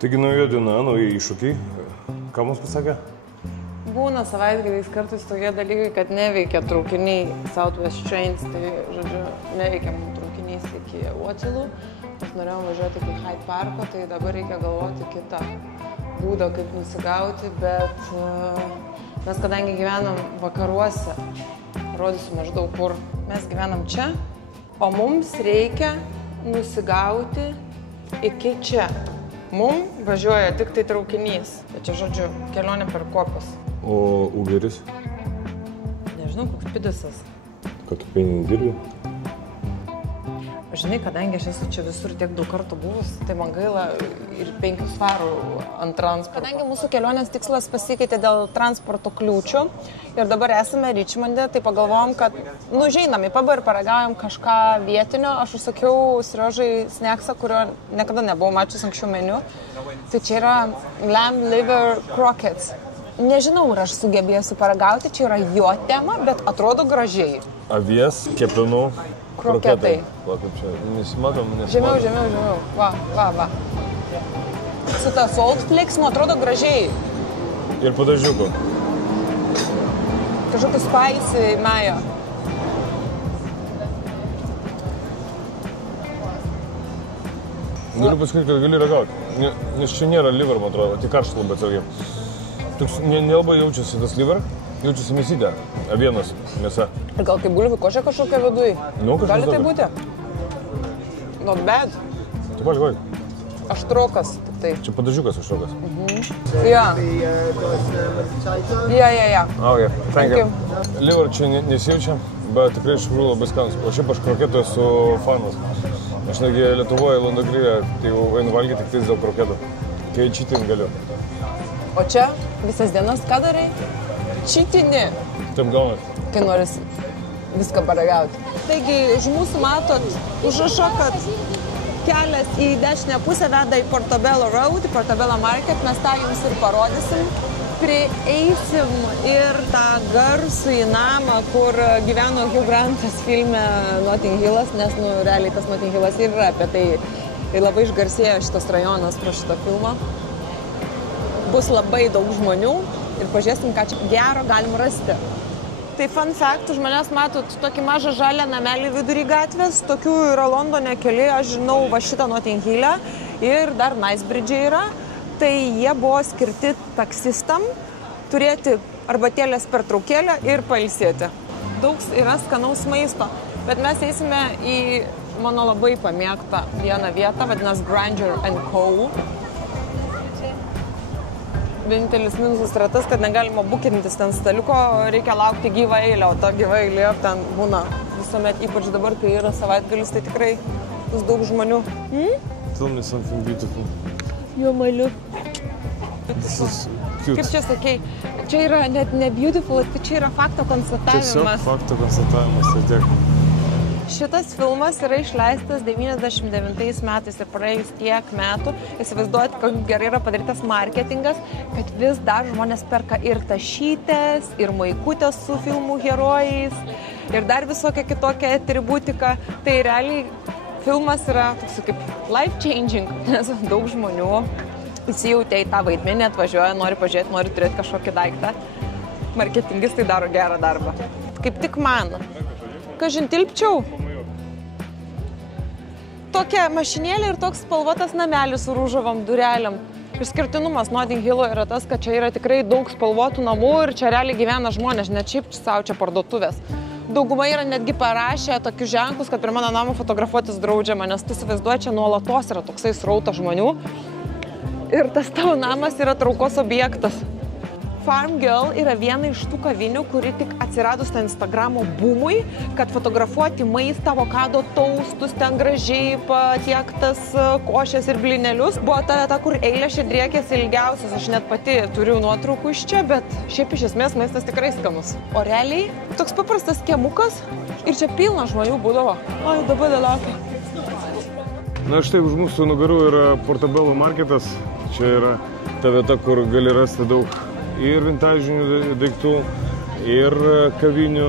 Taigi nauja diena, nauji iššūkiai. Ką mums pasakė? Būna savaitgaliais kartais tokie dalykai, kad neveikia traukiniai Southwest Trains, tai, žodžiu, neveikia mums traukinys iki Waterloo. Mes norėjom važiuoti iki Hyde Parko, tai dabar reikia galvoti kitą būdą, kaip nusigauti, bet mes kadangi gyvenam vakaruose, rodysiu maždaug kur, mes gyvenam čia, o mums reikia nusigauti iki čia. Mums važiuoja tik tai traukinys, tai čia, žodžiu, kelionė per kopas. O Uberis? Nežinau, koks pidisas. Kad tu pieninį dirbi? Žinai, kadangi aš esu čia visur tiek daug kartų buvus, tai man gaila ir 5 svarų ant transporto. Kadangi mūsų kelionės tikslas pasikeitė dėl transporto kliūčių ir dabar esame Richmonde, tai pagalvojom, kad žeinam į pabą ir paragaujam kažką vietinio. Aš užsakiau Seriožai snacksą, kurio niekada nebuvau mačius anksčiau meniu. Tai čia yra lamb liver croquettes. Nežinau, ar aš sugebėsiu paragauti, čia yra jo tema, bet atrodo gražiai. Avies, keplinų. Kroketai. Va, kaip čia, nesimatom. Žemiau. Va. Su ta salt flakes, atrodo gražiai. Ir padažiuku. Kažkokį spicy mayo. Galiu pasakyti, kad gali ragauti, nes čia nėra liver, man atrodo, tik karšta labai atsargiai. Toks nelabai jaučiasi tas liver, jaučiasi mėsytė, avienos mėsa. Ir gal kaip bulvių košė kažkokia viduj? Gali tai būti? Not bad. Tai valg. Aštrokas tik tai. Čia padažiukas aštrokas. Ja. Okay, thank you. Liver čia nesijaučia, bet tikrai iš tikrųjų labai skanus. O šiaip aš kroketų esu fanas. Aš negi Lietuvoje Londogryje, tai jau einu valgyti tik dėl kroketų. Kai čytin galiu. O čia visas dienas ką darai? Čytini. Taip gaunas. Kai noris viską paragauti. Taigi, iš mūsų matot užrašą, kad kelias į dešinę pusę veda į Portobello Road, į Portobello Market. Mes tą jums ir parodysim. Prieisim ir tą garsų į namą, kur gyveno Hugh Grantas filme Notting Hillas, nes, realiai tas Notting Hillas ir yra apie tai. Ir labai išgarsėjo šitas rajonas pro šitą filmą. Bus labai daug žmonių ir pažiūrėsim, ką čia gero galim rasti. Tai fun fact, už manęs matot tokį mažą žalią namelį vidury gatvės, tokių yra Londone keli, aš žinau va šitą Notting Hill'ą ir dar Knightsbridge yra. Tai jie buvo skirti taksistam turėti arbatėlės pertraukėlę ir pailsėti. Daug yra skanaus maisto, bet mes eisime į mano labai pamėgtą vieną vietą, vadinasi Grainger & Co. Vienintelis minusas yra tas, kad negalima bukintis ten staliuko, reikia laukti gyvą eilę, o ta gyva eilė ten būna visuomet, ypač dabar, kai yra savaitgalis, tai tikrai bus daug žmonių. Tell me something beautiful. Jo, myliu. This is cute. Kaip čia sakei, čia yra net ne beautiful, čia yra fakto konstatavimas. Tiesiog fakto konstatavimas, tai tiek. Šitas filmas yra išleistas 99 metais ir praėjus tiek metų. Įsivaizduojat, kad gerai yra padarytas marketingas, kad vis dar žmonės perka ir tašytes, ir maikutės su filmų herojais, ir dar visokia kitokia atributika. Tai realiai filmas yra toks kaip life changing, nes daug žmonių įsijautė į tą vaidmenį, atvažiuoja, nori pažiūrėti, nori turėti kažkokį daiktą. Marketingistai daro gerą darbą. Kaip tik man. Kažin tilpčiau. Tokia mašinėlė ir toks spalvotas namelis su rūžavom durelėm. Išskirtinumas Notting Hillo yra tas, kad čia yra tikrai daug spalvotų namų ir čia realiai gyvena žmonės, net šiaip savo čia parduotuvės. Dauguma yra netgi parašę tokius ženklus, kad prie mano namo fotografuotis draudžiama, nes tu įsivaizduoji, čia nuolatos yra toksai srautas žmonių ir tas tavo namas yra traukos objektas. Farm Girl yra viena iš tų kavinių, kuri tik atsiradus tą Instagramo boomui, kad fotografuoti maistą, avokado taustus, ten gražiai patiektas košės ir blinelius. Buvo ta vieta, kur eilė čia driekėsi ilgiausias. Aš net pati turiu nuotraukų iš čia, bet šiaip iš esmės maistas tikrai skanus. O realiai toks paprastas kiemukas ir čia pilna žmonių būdavo. Oi, dabar laukia. Na štai už mūsų nugarų yra Portobello Marketas. Čia yra ta vieta, kur gali rasti daug ir vintažinių daiktų, ir kavinių,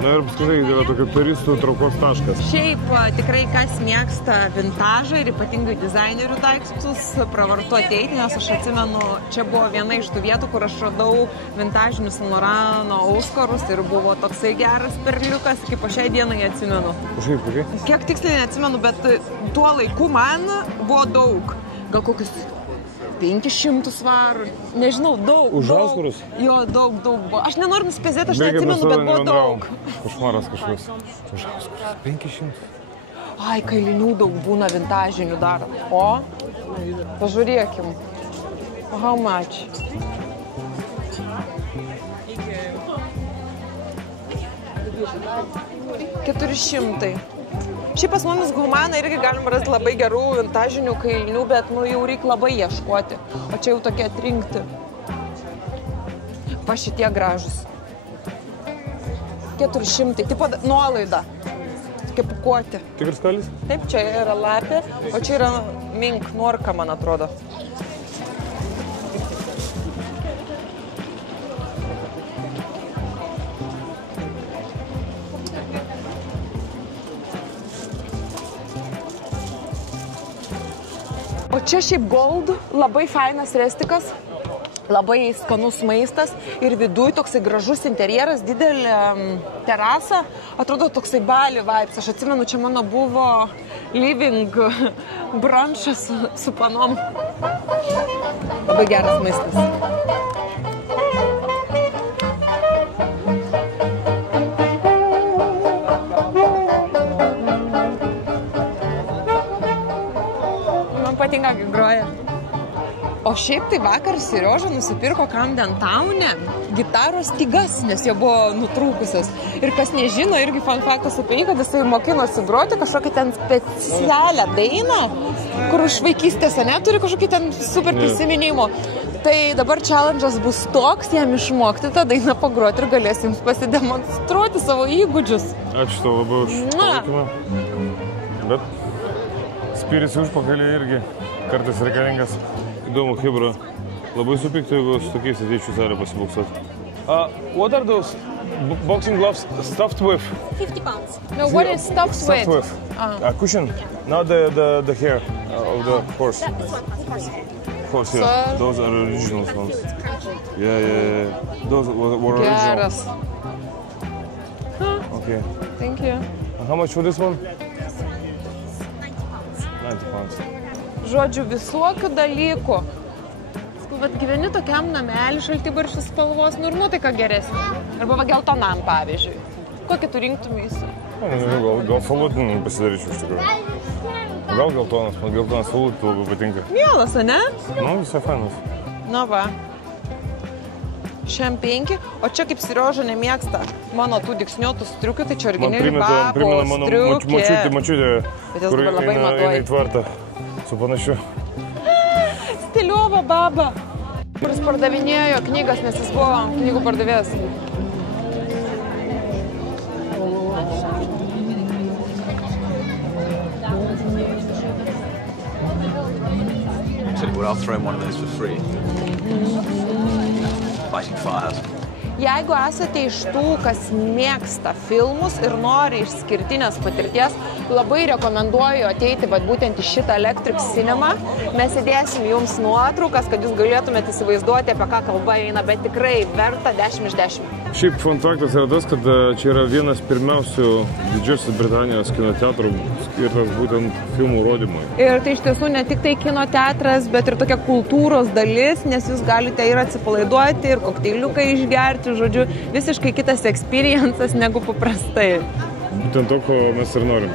Na ir apskritai yra tokia turistų traukos taškas. Šiaip tikrai kas mėgsta vintažą ir ypatingai dizainerių daiktus, pravartu ateiti, nes aš atsimenu, čia buvo viena iš tų vietų, kur aš radau vintažinius Saint Laurent auskarus ir buvo toksai geras perliukas, kaip po šiai dienai atsimenu. Kažkaip, Kiek tiksliai neatsimenu, bet tuo laiku man buvo daug. Gal kokius 500 svarų, nežinau, daug. Už auskarus? Jo, daug buvo. Aš nenoriu nuspėsėti, aš neatsimenu, bet buvo daug. Košmaras kažkoks. Už auskarus 500. Ai, kailinių daug būna vintažinių dar. O, pažiūrėkim. How much? $400. Šiaip pas mumis Humaną irgi galima rasti labai gerų vintažinių kailinių, bet jau reikia labai ieškoti. O čia jau tokie atrinkti. Va šitie gražus. 400, tipo nuolaida. Tokia pakuotė. Tikras kalis? Taip, čia yra lapė, o čia yra mink, norka, man atrodo. O čia šiaip Gold, labai fainas restikas, labai skanus maistas ir viduj toksai gražus interjeras, didelė terasa, atrodo toksai Bali vibes. Aš atsimenu, čia mano buvo living brunchas su panom. Labai geras maistas. Patinka, kai groja. O šiaip tai vakar Serioža nusipirko Camden Town'e gitaros stygas, nes jie buvo nutrūkusios. Ir kas nežino, irgi fun factas apie jį, kad jisai mokinosi groti kažkokią ten specialią dainą, kur iš vaikystės neturi kažkokį ten super prisiminimų. Tai dabar challenge'as bus toks, jam išmokti tą dainą pagroti ir galės jums pasidemonstruoti savo įgūdžius. Ačiū tau labai už palaikymą. Bet spyris užpakalį irgi kartais reikalingas. Įdomu, Hebra. Labai supyktų, jeigu su tokiais ateičių salę pasiboksuoti. What are those boxing gloves stuffed with? £50. No, what is stuffed with? A cushion? Not the hair of the horse. Horse, yeah. Those are original ones. Yeah. Those were original. Geras. Okay. Thank you. How much for this one? £90. Žodžiu, visokių dalykų. Bet gyveni tokiam namelį šaltibarščių spalvos, ir nuotaika geresnė. Arba va geltonam, pavyzdžiui. Kokį tu rinktumeisi? Gal falutinį pasidaryčiau iš tikrųjų. Gal geltonas, man geltonas falutų labai patinka. Mielas, ne? Nu, visai fainas. Na va. Šiam 5, o čia kaip Serioža nemėgsta mano tų diksniuotų striukių, tai čia originaliai Primena mano močiutė, kur eina į tvartą su panašiu. Stiliova baba, kuris pardavinėjo knygas, nes jis buvo knygų pardavėjas. I'll throw in one of those for free. Fighting fires. Jeigu esate iš tų, kas mėgsta filmus ir nori išskirtinės patirties, labai rekomenduoju ateiti būtent į šitą Electric Cinema. Mes įdėsim jums nuotraukas, kad jūs galėtumėte įsivaizduoti, apie ką kalba eina, bet tikrai verta 10 iš 10. Šiaip fun faktas yra tas, kad čia yra vienas pirmiausių Didžiosios Britanijos kino teatrų skirtas būtent filmų rodymui. Ir tai iš tiesų ne tik tai kino teatras, bet ir tokia kultūros dalis, nes jūs galite ir atsipalaiduoti, ir kokteiliuką išgerti, žodžiu, visiškai kitas experiences negu paprastai. Būtent to, ko mes ir norim.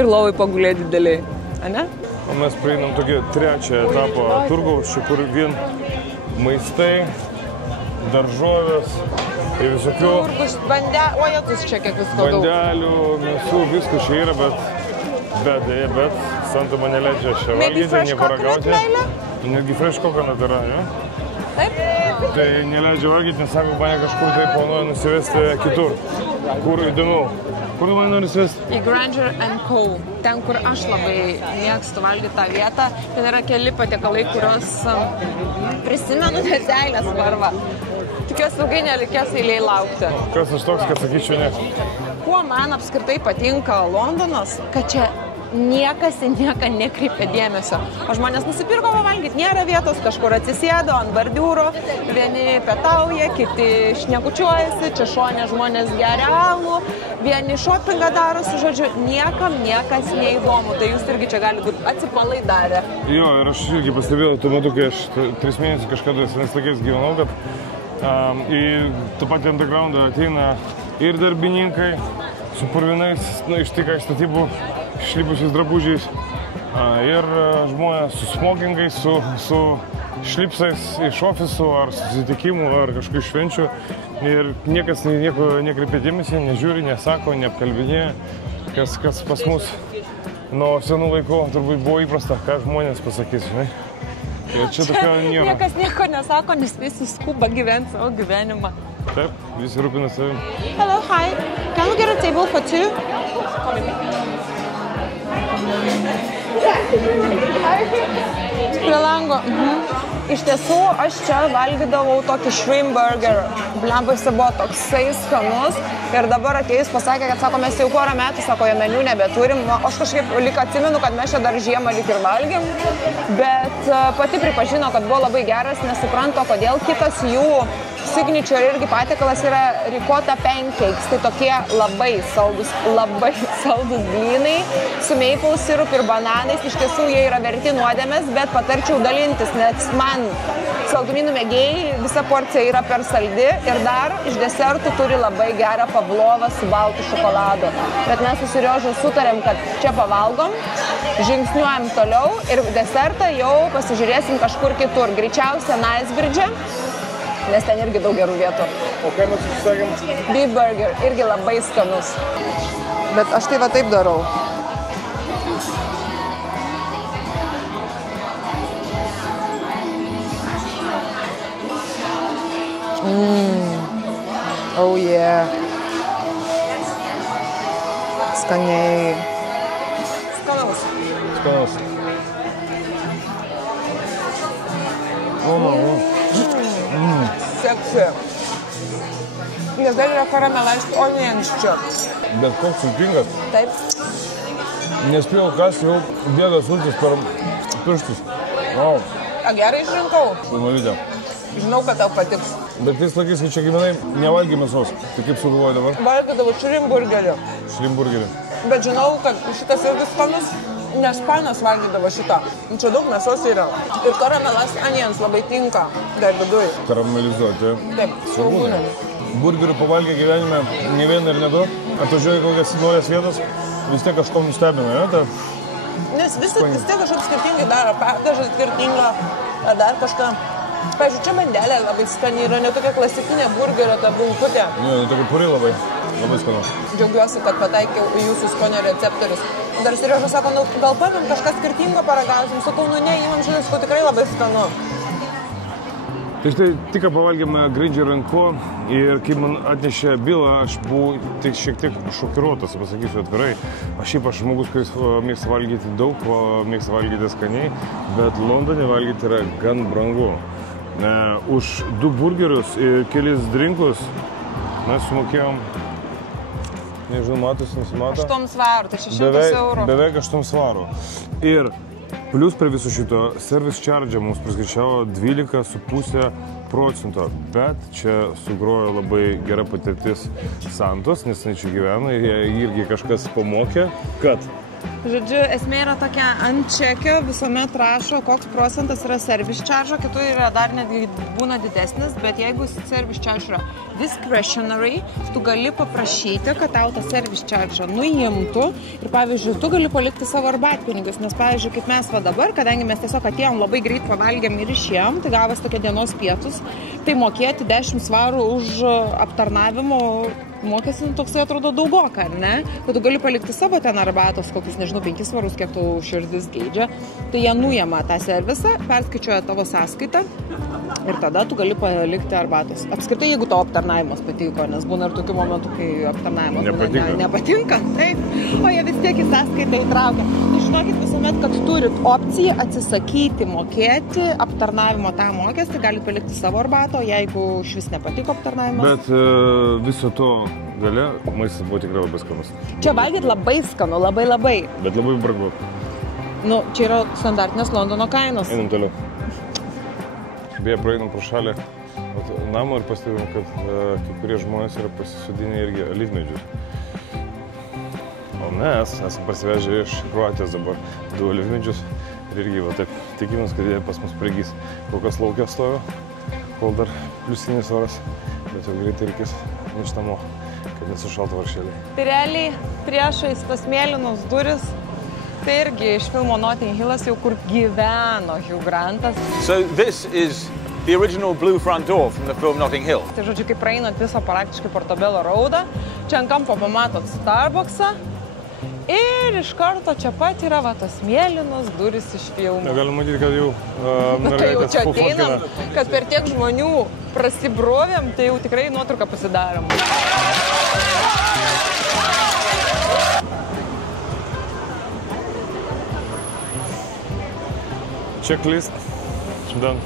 Ir lovai pagulėti dideliai, ane? O mes prieinam tokį trečią etapą turgaus, čia kur vien maistai, daržovės ir visokių čia kiek visko daug. bandelių, mėsų, visko čia yra, bet Santa man neleidžia čia valgyti, neparagauti. Netgi fresh coconut yra, ne? Taip? Tai neleidžia valgyti, nes sako, mane kažkur tai planuoja nusivesti kitur. Kur įdomiau. Kur tu mane nori nusivesti? Į Granger & Co. Ten, kur aš labai mėgstu valgyti tą vietą. Ten yra keli patiekalai, kurios prisimenu net seilės varva. Tikiuosi ilgai nelikės eiliai laukti. Kas aš toks, kad sakyčiau ne? Kuo man apskritai patinka Londonas, kad čia niekas į nieką nekreipia dėmesio. O žmonės nusipirko pavalgyti, nėra vietos, kažkur atsisėdo ant bordiūro, vieni pietauja, kiti šnekučiuojasi, čia šone žmonės geria alų, vieni šopingą darosi, žodžiu, niekam niekas neįdomu. Tai jūs irgi čia gali būti atsipalaidarę. Jo, ir aš irgi pastebėjau tuo metu, kai aš 3 mėnesius kažkada senais laikais gyvenau, kad į tą patį undergroundą ateina ir darbininkai su purvinais, iš statybų išlipusiais drabužiais, ir žmonės su smokingais, su šlipsais iš ofisų ar susitikimų ar kažkokių švenčių, ir niekas nieko nekreipia dėmesį, nežiūri, nesako, neapkalbinėja, kas pas mus nuo senų laikų turbūt buvo įprasta, ką žmonės pasakys, žinai. Ir čia tokia nėra. Niekas nieko nesako, nes visi skuba gyventi savo gyvenimą. Taip, visi rūpina savim. Hello, hi. Can we get a table for 2? Prie lango. Iš tiesų, aš čia valgydavau tokį shrimp burger. Blemba, jis buvo toksai skanus. Ir dabar atėjus pasakė, kad sako, mes jau porą metų, sako, jo meniu nebeturim. Nu, aš kažkaip lyg atsimenu, kad mes čia dar žiemą lyg ir valgėm. Bet pati pripažino, kad buvo labai geras, nesupranto, kodėl kitas jų signature irgi patiekalas yra ricotta pancakes. Tai tokie labai saldus blynai su maple sirup ir bananais. Iš tiesų, jie yra verti nuodėmės, bet patarčiau dalintis, nes man saldumynų mėgėjai visa porcija yra per saldi ir dar iš desertų turi labai gerą pavlovą su baltu šokoladu. Bet mes su Seriožu sutarėm, kad čia pavalgom, žingsniuojam toliau ir desertą jau pasižiūrėsim kažkur kitur. Greičiausia Knightsbridge, nes ten irgi daug gerų vietų. O ką mes susisakėm? Beef burger, irgi labai skanus. Bet aš tai va taip darau. Oh yeah. Skaniai. Skanaus. Seksy. Nes dar yra karamelized onions čia. Bet koks sultingas. Taip. Nespėjau kas, jau bėga sultis per pirštus. Wow. Gerai išrinkau. Pilnalytė. Žinau, kad tau patiks. Bet tais laikais, kai čia gyvenai, nevalgy mėsos. Tai kaip sugalvoji dabar? Valgydavau shrimp burgerį. Bet žinau, kad šitas irgi skanus, nes panas valgydavo šitą. Čia daug mėsos yra. Ir karamelized onions labai tinka dar viduj. Karamelizuoti. Taip, svogūnai. Burgerių pavalgę gyvenime ne vieną ir ne du. Atvažiuoji kokias naujas vietas, vis tiek kažko nustebina, ne? Nes vis tiek kažkaip skirtingai daro. Padažą skirtingą, dar kažką. Pavyzdžiui, čia bandelė labai skani yra, ne tokia klasikinė burgerio, ta bulkutė. Ne, tokia puri labai skanu. Džiaugiuosi, kad pataikiau į jūsų skonio receptorius. Dar Seriožas sako, nu, gal paimam kažką skirtingo paragausim. Sakau, nu ne, įmam šitas, ko tikrai labai skanu. Tai štai, tik pavalgėme Granger & Co. Ir kai man atnešė bylą, aš buvau tik šiek tiek šokiruotas, pasakysiu atvirai. Aš žmogus, kuris mėgsta valgyti daug, mėgsta valgyti skaniai, bet Londone valgyti yra gan brangu. Už 2 burgerius ir kelis drinkus mes sumokėjom, nežinau, matosi, nesimato. 8 svarų, tai 600 eurų. Beveik 8 svarų. Ir plius prie viso šito service charge mums priskaičiavo 12,5%. Bet čia sugrojo labai gera patirtis Santos, nes jinai čia gyveno ir jie irgi kažkas pamokė, kad Žodžiu, esmė yra tokia, ant čekio visuomet rašo, koks procentas yra service charge, kitų yra dar netgi būna didesnis, bet jeigu service charge yra discretionary, tu gali paprašyti, kad tau tą service charge nuimtų ir, pavyzdžiui, tu gali palikti savo arbatpinigius, nes, pavyzdžiui, kaip mes va dabar, kadangi mes tiesiog atėjom labai greit pavalgėm ir išėjom, tai gavas tokie dienos pietus, tai mokėti 10 svarų už aptarnavimo mokestis toksai atrodo daugoka, ar ne? Kad tu gali palikti savo ten arbatos, kokius, nežinau, 5 svarus, kiek tu širdis geidžia. Tai jie nuima tą servisą, perskaičiuoja tavo sąskaitą ir tada tu gali palikti arbatos. Apskritai, jeigu to aptarnavimas patiko, nes būna ir tokių momentų, kai aptarnavimas nepatinka, taip, o jie vis tiek į sąskaitą įtraukia. Tai žinokit visuomet, kad turit opciją atsisakyti mokėti aptarnavimo tą mokestį, galite palikti savo arbatą, jeigu švis nepatiko aptarnavimas. Bet viso to gale maistas buvo tikrai labai skanus. Čia valgyti labai skanu, labai. Bet labai brangu. Nu, čia yra standartinės Londono kainos. Einam toliau. Beje, praeinam pro šalį namą ir pastebėjom, kad kai kurie žmonės yra pasisodinę irgi alyvmedžius. O mes esam parsivežę iš Kroatijos dabar 2 alyvmedžius ir irgi va taip tikimės, kad jie pas mus prigys. Kol kas laukia stojo, kol dar pliusinis oras, bet jau greitai reikės nešti namo, kad nesušaltų varšėliai. Tai realiai priešais tas mėlynos duris, tai irgi iš filmo Notting Hillas jau kur gyveno Hugh Grantas. So this is the original blue front door from the film Notting Hill. Tai žodžiu, kai praeinat visą praktiškai Portobello Roadą, čia ant kampo pamatot Starbucksą ir iš karto čia pat yra va tos mėlynos duris iš filmų. Galim matyti, kad jau Tai jau čia ateinam, kad per tiek žmonių prasibrovėm, tai jau tikrai nuotrauką pasidarom. Checklist. Done.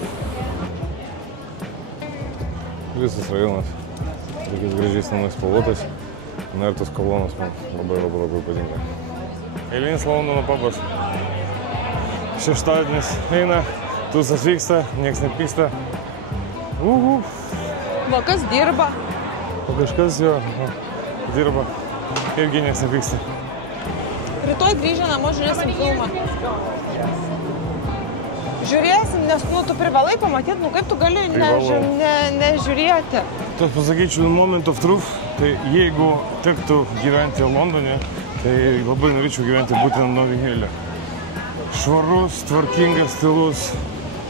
Visas rajonas. Tokiais gražiais namais spalvotais. Na ir tos kolonos man labai patinka. Eilinis Londono pabas. Šeštadienis eina, tūsas vyksta, nieks nepyksta. Va kas dirba? O kažkas jo dirba. Irgi nieks nepyksta. Rytoj grįžę namo žiūrėsim filmą. Žiūrėsim, nes tu privalai pamatyti, kaip tu gali nežiūrėti. Tai pasakyčiau moment of truth, tai jeigu tektų gyventi Londone, tai labai norėčiau gyventi būtent Notting Hill'e. Švarus, tvarkingas, stilus,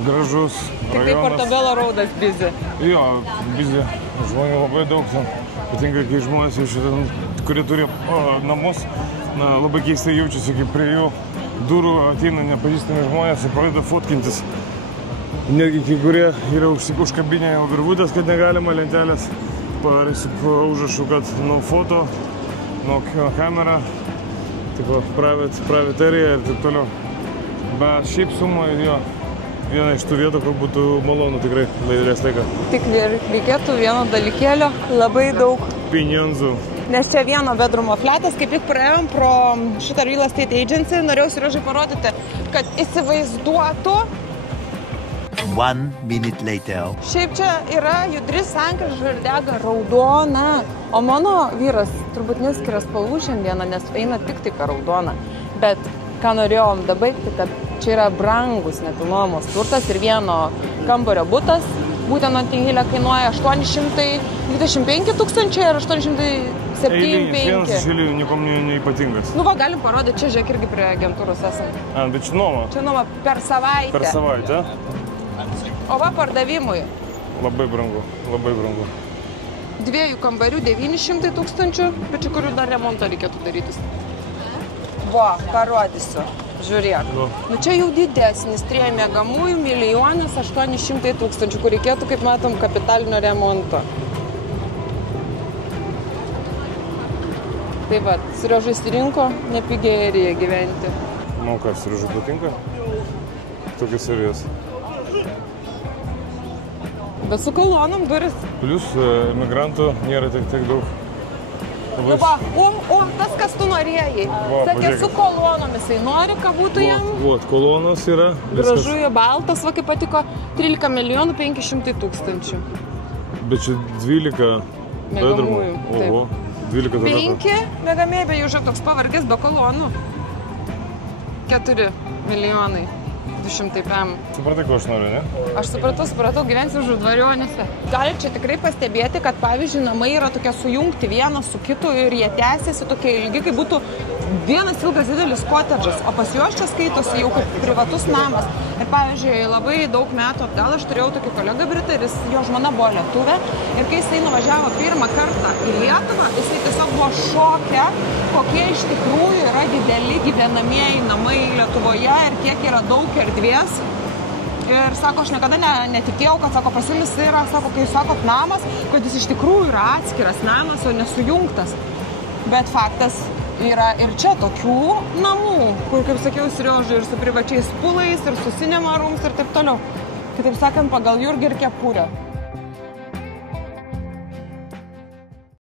gražus rajonas. Tik tai Portobello Roadas busy. Jo, busy. Žmonių labai daug ten. Patinka, kai žmonės jau šitą, kurie turi namus, labai keistai jaučiasi, kaip prie jų durų ateina nepažįstami žmonės ir pradeda fotkintis. Netgi kai kurie yra užkabinę jau virvutės, kad negalima lentelės. Su užrašu, kad no foto, no kamera, tipo private area ir taip toliau. Bet šiaip sumo jo viena iš tų vietų, kur būtų malonu tikrai leidės laiką. Tik reikėtų vieno dalykėlio, labai daug pinionzų. Nes čia vieno bedrumo fletas, kaip tik praėjom pro šitą real estate agency, norėjau Sirižai parodyti, kad įsivaizduotų. 1 minute later. Šiaip čia yra judri sankryža ir dega raudona, o mano vyras turbūt neskiria spalvų šiandieną, nes eina tik tai per raudoną. Bet ką norėjom dabaigti, kad čia yra brangus nekilnojamos turtas ir vieno kambario butas, būtent Notting Hill'e kainuoja 825 000 ir 875. Vienas iš eilių nikom neypatingas. Nu va, galim parodyti, čia žiūrėk irgi prie agentūros esam. Bet čia nuoma? Čia nuoma per savaitę. Per savaitę? O va, pardavimui. Labai brangu, labai brangu. 2 kambarių 900 000, bet čia kurių dar remontą reikėtų darytis. Va, parodysiu. Žiūrėk. Nu čia jau didesnis, 3 miegamųjų, 1 800 000, kur reikėtų, kaip matom, kapitalinio remonto. Tai va, Sirižai išsirinko nepigiai airijoje gyventi. Man ką, Sirižai patinka? Tokios serijos. Bet su kolonom duris. Plius migrantų nėra tiek daug. Nu va, tas, kas tu norėjai. Sakė, su kolonom jisai nori, ką būtų jam. Vot, kolonos yra. Gražu, baltas, va, kaip patiko, 13 500 000. Bet čia 12 miegamųjų. Oho, 12 kvadratų. 5 miegamieji, bet jau žiūrėk toks pavargęs be kolonų. 4 milijonai 200 PM. Supratai, ko aš noriu, ne? Aš supratau, gyvensiu už dvarionėse. Galit čia tikrai pastebėti, kad pavyzdžiui namai yra tokie sujungti vienas su kitu ir jie tęsiasi tokie ilgi, kaip būtų vienas ilgas didelis kotedžas, o pas juos čia skaitosi jau kaip privatus namas. Ir pavyzdžiui, labai daug metų atgal aš turėjau tokį kolegą Britą ir jo žmona buvo lietuvė. Ir kai jisai nuvažiavo pirmą kartą į Lietuvą, jisai tiesiog buvo šoke, kokie iš tikrųjų yra dideli gyvenamieji namai Lietuvoje ir kiek yra daug erdvės. Ir sako, aš niekada netikėjau, kad, sako, pas jumis yra, sako, kai jūs sakot namas, kad jis iš tikrųjų yra atskiras namas, o nesujungtas. Bet faktas yra ir čia tokių namų, kur, kaip sakiau, Seriožai ir su privačiais pulais, ir su cinema rooms ir taip toliau. Kitaip sakant, pagal Jurgį ir kepurę.